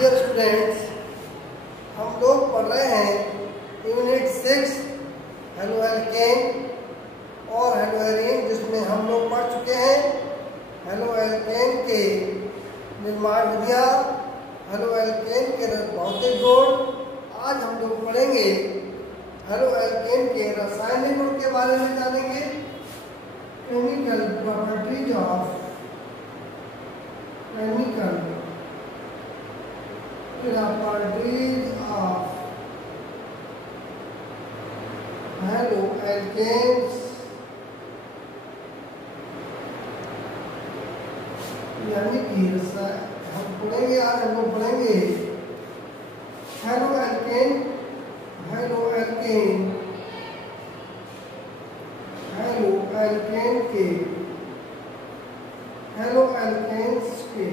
Dear students, हम लोग पढ़ रहे हैं यूनिट 6 हेलो एल्केन और हेलो एरीन, जिसमें हम लोग पढ़ चुके हैं हेलो एल्केन के निर्माण विधियाँ, हेलो एल्केन के भौतिक गुण। आज हम लोग पढ़ेंगे हेलो एल्केन के रासायनिक गुण के बारे में जानेंगे। Chemical properties of haloalkanes, यानी कि हम पढ़ेंगे। आज हम लोग पढ़ेंगे haloalkane, haloalkane, haloalkane के, हेलो एल्केन्स के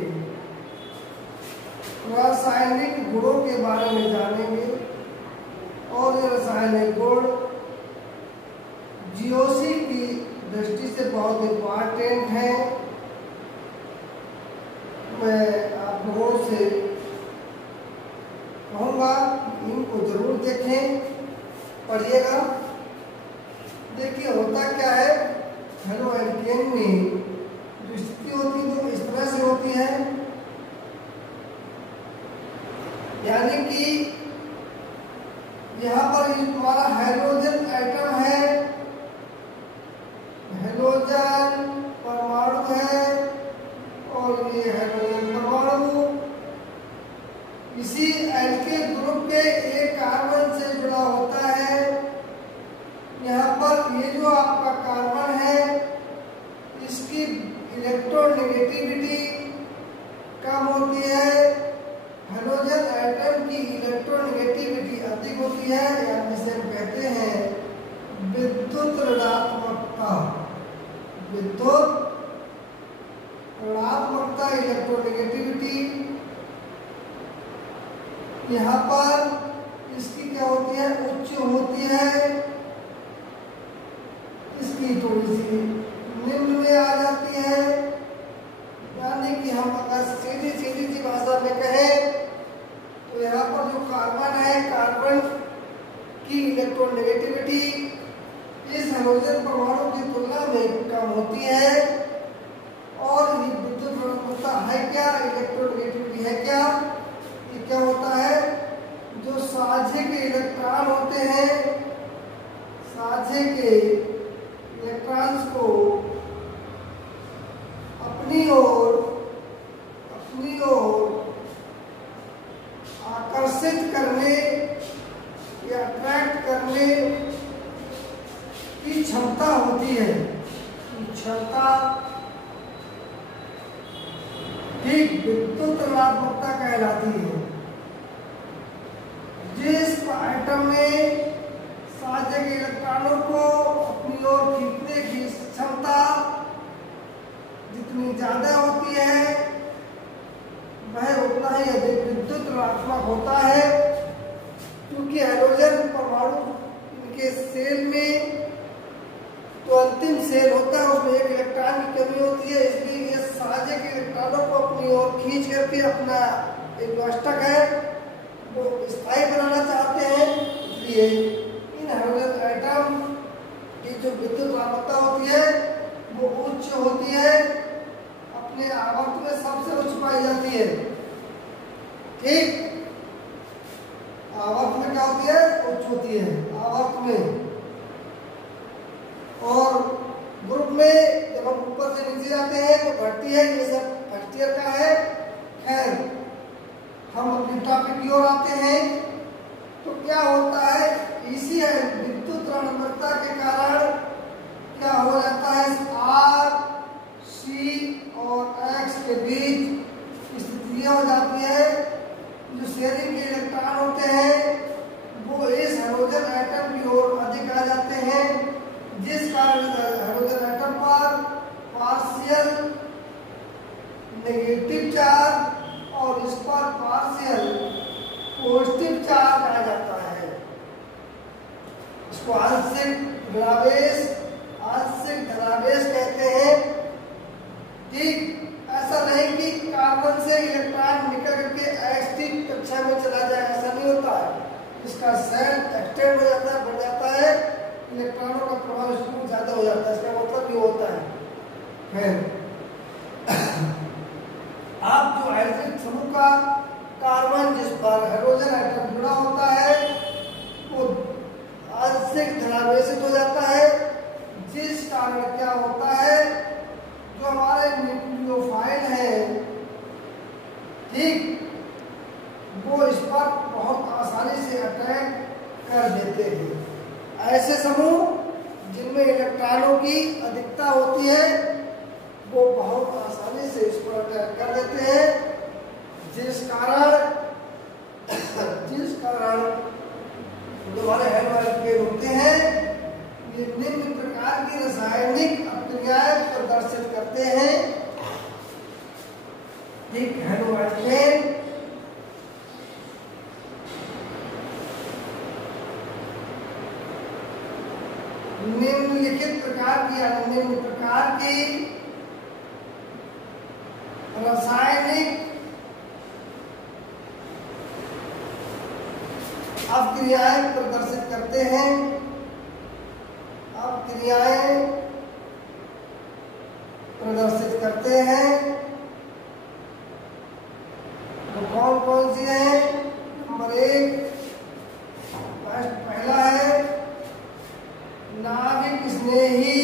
रासायनिक गुणों के बारे में जानेंगे। और ये रासायनिक गुण जीओसी की दृष्टि से बहुत इम्पोर्टेंट है। मैं आप लोगों से कहूँगा इनको जरूर देखें, पढ़िएगा। देखिए होता क्या है, हेलो एल्केन में जो स्थिति होती है वो इस तरह से होती है, यानी कि यहाँ पर हमारा हाइड्रोजन एटम है, हाइड्रोजन परमाणु है, और ये हाइड्रोजन परमाणु इसी एल्केन ग्रुप के एक कार्बन से जुड़ा होता है। यहाँ पर ये जो आपका कार्बन है, इसकी इलेक्ट्रोनेगेटिविटी कम होती है, हाइड्रोजन एटम की इलेक्ट्रोनेगेटिविटी अधिक होती है, या जिसे हम कहते हैं विद्युत ऋणात्मकता। विद्युत ऋणात्मकता इलेक्ट्रोनेगेटिविटी यहाँ पर इसकी क्या होती है, उच्च होती है, इसकी थोड़ी सी निम्न में आ जाती है। यानी कि हम अगर सीधी सी भाषा में कहें तो यहाँ पर जो कार्बन है, कार्बन की इलेक्ट्रोनेगेटिविटी इस हाइड्रोजन परमाणु की तुलना में कम होती है। और ये विद्युत ऋणात्मकता है क्या, इलेक्ट्रोनेगेटिविटी है क्या, ये क्या होता है, जो साझे के इलेक्ट्रॉन होते हैं, साझे के इलेक्ट्रॉन्स को अपनी ओर आकर्षित करने या अट्रैक्ट करने की क्षमता होती है। क्षमता ठीक विद्युत ऋणात्मकता कहलाती है। जिस एटम में साझे के इलेक्ट्रॉनों को अपनी ओर खींचने की क्षमता जितनी ज्यादा होती है, वह उतना ही अधिक विद्युत ऋणात्मक होता है। क्योंकि हाइड्रोजन परमाणु के सेल में तो अंतिम सेल होता है, उसमें एक इलेक्ट्रॉन की कमी होती है, इसलिए ये साझे के इलेक्ट्रॉनों को अपनी ओर खींच करके अपना एक जो अष्टक है वो स्थायी बनाना चाहते हैं। इसलिए इन हाइड्रोजन एटम की जो विद्युत ऋणात्मकता होती है वो उच्च होती है, अपने आवर्त में सबसे उच्च पाई जाती है। ठीक, आवर्त में क्या होती है, उच्च होती है आवर्त में। और ग्रुप में जब हम ऊपर से नीचे जाते हैं तो घटती है, ये सब फर्स्ट ईयर का है। खैर, हम अपने टॉपिक की ओर आते हैं। तो क्या होता है, इसी विद्युत ऋणात्मकता के कारण क्या हो जाता है, R, C और X के बीच स्थितियां हो जाती है। जो शेयरिंग के इलेक्ट्रॉन होते हैं वो इस हाइड्रोजन एटम की ओर अधिक आ जाते हैं, जिस कारण हाइड्रोजन एटम पर पार्शियल नेगेटिव चार्ज और इस पर पार्शियल पॉजिटिव चार्ज आ जाता है। इसको आंशिक धनावेश कहते हैं। ठीक, ऐसा नहीं कि कार्बन से इलेक्ट्रॉन निकल करके कक्षा में चला जाए, ऐसा नहीं होता है। इसका सेल एक्सटेंड हो जाता है, बढ़ जाता है, इलेक्ट्रॉनों का प्रभाव इसमें ज्यादा हो जाता है। इसका मतलब ये होता है। फिर आप जो हाइड्रोजन समूह का कार्बन जिस पर हाइड्रोजन एटम जुड़ा होता है वो आंशिक धनावेशित हो जाता है, जिस कारण क्या होता है, जो हमारे न्यूक्लियोफाइल है, ठीक, वो इस पर बहुत आसानी से अटैक कर देते हैं। ऐसे समूह जिनमें इलेक्ट्रॉनों की अधिकता होती है वो बहुत आसानी से इस पर अटैक कर देते हैं, जिस कारण हमारे हैलोजन के होते हैं ये निम्न प्रकार की रासायनिक अभिक्रियाएं प्रदर्शित करते हैं। ठीक, हैलोजन निम्नलिखित प्रकार की या निम्न प्रकार की रासायनिक अभिक्रियाएं प्रदर्शित करते हैं। अभिक्रियाएं प्रदर्शित करते हैं तो कौन कौन सी हैं? नंबर 1 पहला है नाभिक स्नेही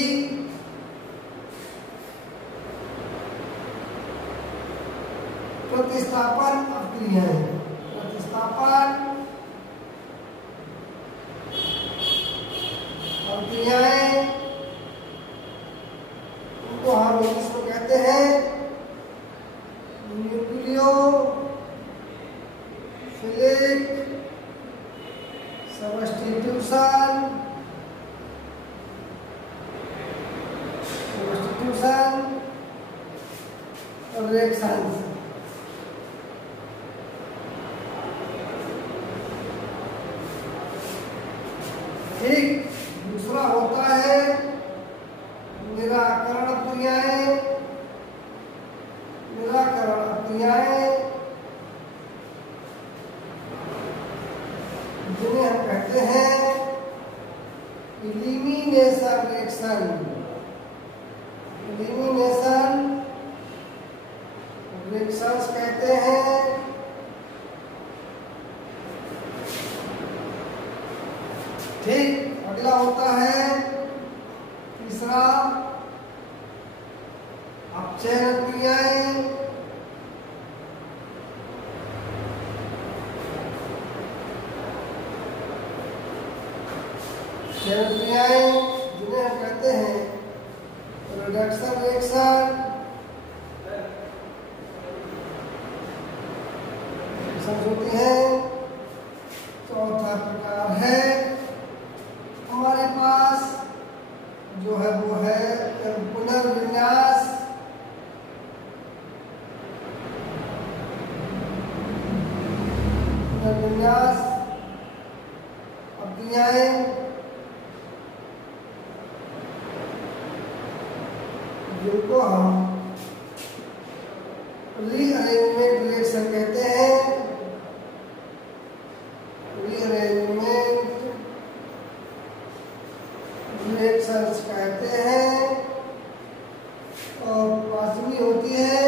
प्रतिस्थापन अभिक्रियाएं। प्रतिस्थापन अभिक्रियाएं उनको हम इंग्लिश में कहते हैं न्यूक्लियोफिलिक सब्स्टिट्यूशन रिएक्शंस। ठीक, दूसरा होता है निराकरण अभिक्रियाएं। निराकरण अभिक्रियाएं जिन्हें हम कहते हैं एलिमिनेशन रिएक्शन। एलिमिनेशन रिएक्शंस कहते हैं। ठीक, अगला होता है तीसरा अपचयन अभिक्रियाएं। अभिक्रियाएं जिन्हें हम कहते हैं रिडक्शन रिएक्शन होती है। चौथा प्रकार है हमारे पास जो है वो है पुनर्विन्यास। पुनर्विन्यास अभिक्रियाएं जिनको हम रीअरेंजमेंट रिएक्शन कहते हैं। रीअरेंजमेंट रिएक्शंस कहते हैं और पांचवी होती है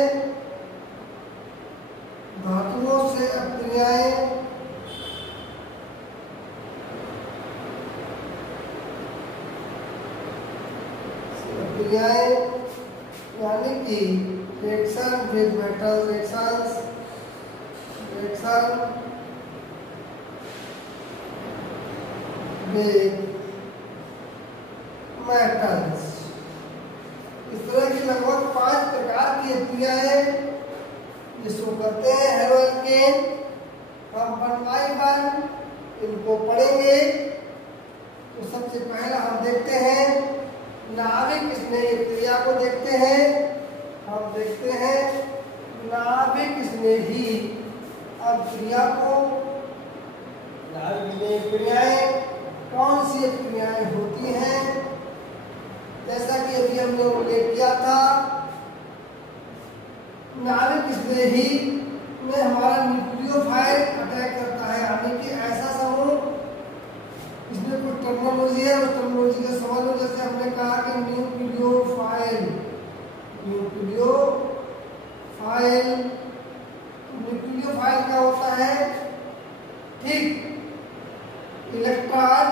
धातुओं से अभिक्रियाएं। अभिक्रियाएं यानी कि reaction with metal reactions, reaction with metals. इस तरह की लगभग 5 प्रकार की अभिक्रियाएं ये शो करते हैं हैलोजन। हम 1 by 1 इनको पढ़ेंगे। तो सबसे पहला हम देखते हैं नाभिक स्नेही क्रिया को देखते हैं। हम देखते हैं नाभिक स्नेही अभिक्रिया को। नाभिक स्नेही क्रियाएं कौन सी अभिक्रियाएं होती हैं? जैसा कि अभी हमने उल्लेख किया था, नाभिक स्नेही में हमारा न्यूक्लियोफाइल न्यूक्लियोफाइल क्या होता है? ठीक, इलेक्ट्रॉन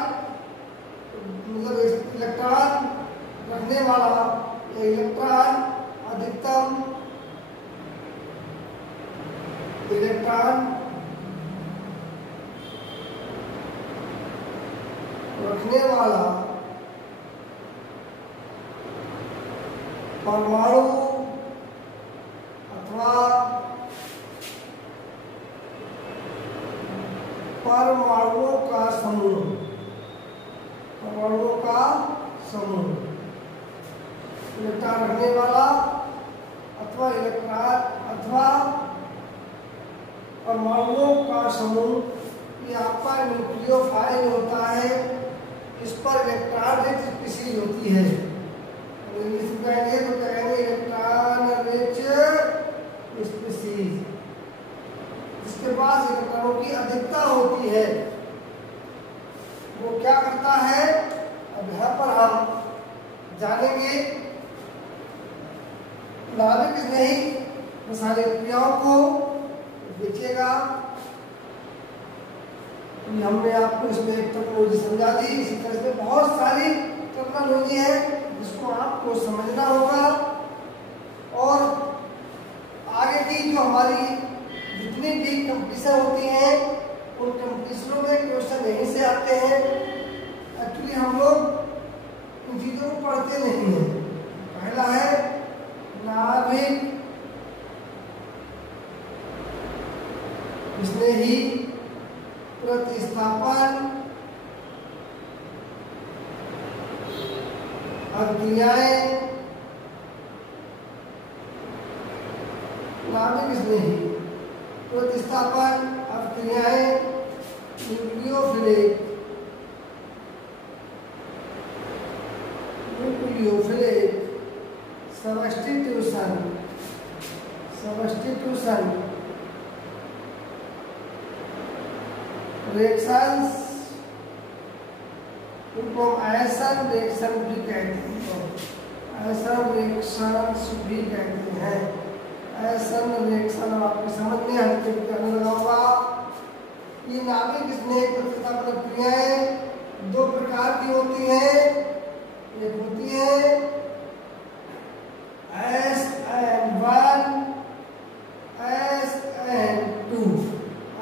मतलब इलेक्ट्रॉन रखने वाला, इलेक्ट्रॉन अधिकतम इलेक्ट्रॉन रखने वाला परमाणु अथवा परमाणुओं का समूह, परमाणुओं का समूह, इलेक्ट्रॉन रखने वाला अथवा इलेक्ट्रॉन अथवा परमाणुओं का समूह, ये आपका न्यूक्लियोफाइल होता है। इस पर इलेक्ट्रॉन रिच स्पीशीज होती है। इंग्लिश में कहेंगे तो कहेंगे इलेक्ट्रॉन रिच स्पीशीज, जिसके पास इलेक्ट्रॉनों की अधिकता होती है। वो क्या करता है, अब यहाँ पर हम जानेंगे। नाभिक नहीं रासायनिक क्रियाओं को देखिएगा। हमने आपको इसमें टेक्नोलॉजी समझा दी। इसी तरह से बहुत सारी टेक्नोलॉजी है जिसको आपको समझना होगा, और आगे की जो हमारी जितनी भी कंपटीशन होती हैं उन कंपटीशनों में क्वेश्चन यहीं से आते हैं। एक्चुअली हम लोग इन चीज़ों को पढ़ते नहीं हैं। पहला है नाभिक स्नेही प्रतिस्थापन अभिक्रियाएं, नाभिक स्नेही प्रतिस्थापन अभिक्रियाएं, न्यूक्लियोफिलिक सब्स्टिट्यूशन रिएक्शंस, उनको आयसन रिएक्शन भी कहते हैं। आयसन रिएक्शंस भी कहते हैं। आयसन रिएक्शन आपको समझ में हल्के करने लगा होगा। ये नाभिक स्नेह प्रतिस्थापन क्रियाएं दो प्रकार की होती हैं। एक होती है SN1 SN2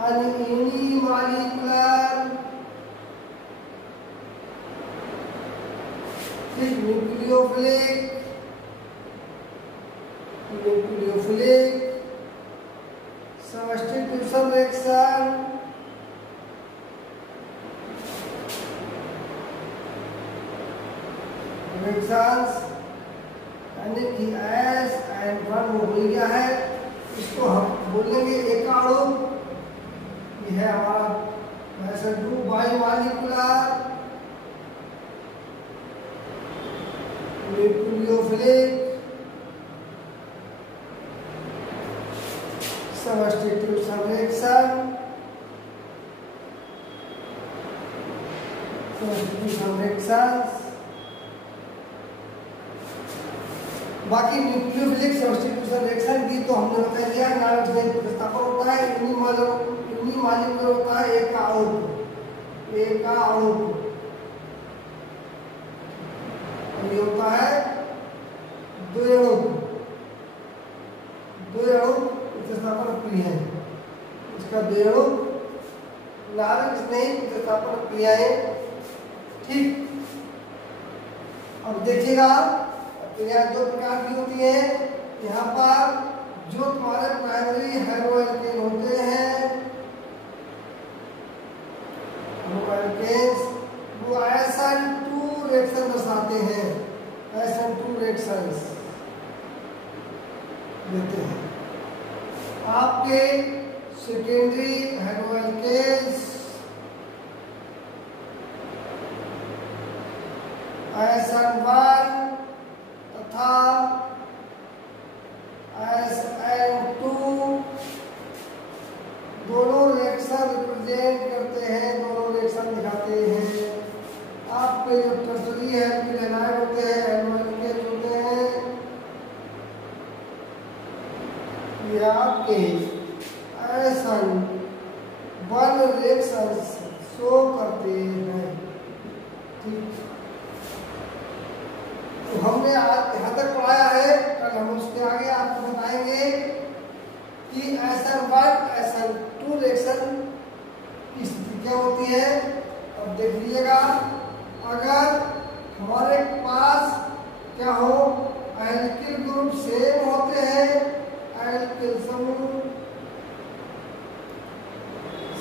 अनयूनिमॉलिक्यूलर nucleophilic substitution reaction, यानी कि SN1 वो हो गया है। इसको हम बोलेंगे एकाणु। ये है हमारा SN2 बाइमॉलिक्यूलर न्यूक्लियोफिलिक सब्स्टिट्यूशन रिएक्शन, बाकी न्यूक्लियोफिलिक सब्स्टिट्यूशन रिएक्शन की तो हमने बता दिया। नाभिक स्नेही प्रतिस्थापन होता है, यूनिमॉलिक्यूलर होता है, एक का अणु ये होता है दो अणु प्रतिस्थापन क्रिया है। इसका दो अणु नाभिक स्नेही प्रतिस्थापन क्रियाएं। ठीक, अब देखिएगा क्रिया दो प्रकार की होती है। यहाँ पर जो तुम्हारे प्राइमरी हेलोएल्केन होते हैं, वो SN2 रिएक्शन दर्शाते हैं, SN2 रिएक्शंस देते हैं। आपके सेकेंडरी हेलोएल्केन्स SN1 तथा SN2 दोनों रिएक्शन रिप्रेजेंट करते हैं, दोनों रिएक्शन दिखाते हैं। आपके जो टर्सरी एल्किल होते हैं, एल्केन होते हैं, ये आप आपके ऐसन वन रिएक्शन शो करते हैं। ठीक, तो हमने आज यहाँ तक पढ़ाया है। कल हम उसके आगे आपको बताएंगे कि SN1 SN2 रिएक्शन की स्थिति क्या होती है। अब देख लीजिएगा, अगर हमारे पास क्या हो, एल्किल ग्रुप सेम होते हैं, एल्किल समूह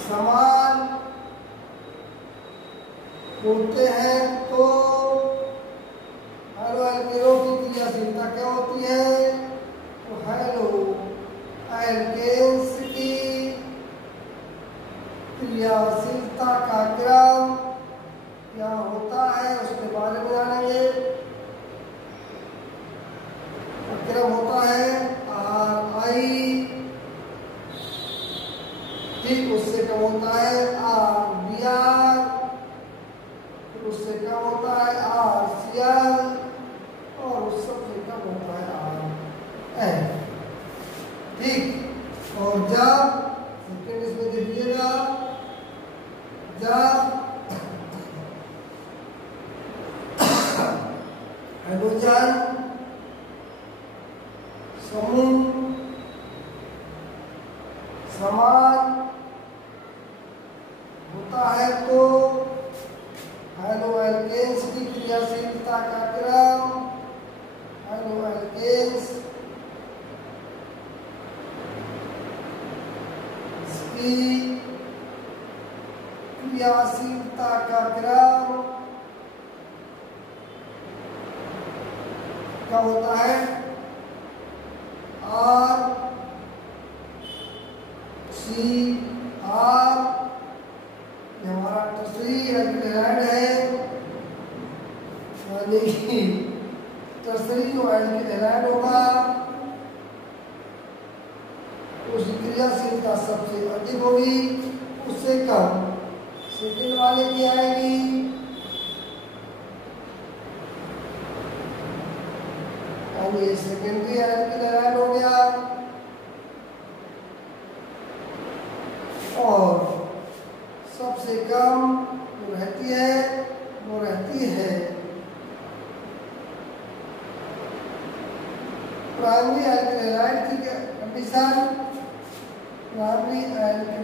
समान होते हैं, तो हेलो एल्केनों की क्रियाशीलता क्या होती है, तो हेलो एल्केन्स की क्रियाशीलता का क्रम क्या होता है उसके बारे में जानेंगे। क्रम होता है RI, ठीक, उससे कम होता है RBr, उससे कम होता है RCl, और उस सबसे कम होता है RN। ठीक, और जब सेकेंड इसमें देखिएगा, जब हाइड्रोजन समूह समान होता है, तो हेलो एल्केन्स की क्रियाशीलता का क्रम, हेलो एल्केन्स की क्रियाशीलता का क्रम क्या होता है, RCr, ये हमारा टर्सरी एल्किल है, यानी टर्सरी जो एल्किल होगा उसकी क्रियाशीलता सबसे अधिक होगी, उससे कम सेकेंड वाले की आएगी, यानी ये सेकेंडरी एल्किल हो गया। और सबसे कम जो रहती है वो रहती है प्राइमरी एल्किल की कंडीशन। प्राइमरी एल्किल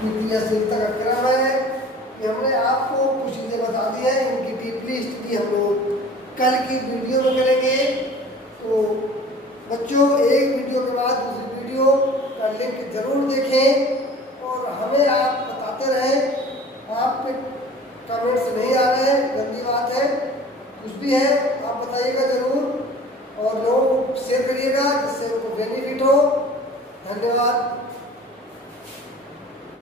की क्रियाशीलता का क्रम है। ये हमने आपको कुछ चीजें बता दी है, इनकी डीपली स्टडी हम लोग कल की वीडियो में करेंगे। तो बच्चों, एक वीडियो के बाद दूसरी वीडियो का लिंक जरूर देखें और हमें आप बताते रहें। आप पे कमेंट्स नहीं आ रहे हैं, गंदी बात है, कुछ भी है आप बताइएगा जरूर, और लोगों को शेयर करिएगा जिससे उनको बेनिफिट हो। धन्यवाद।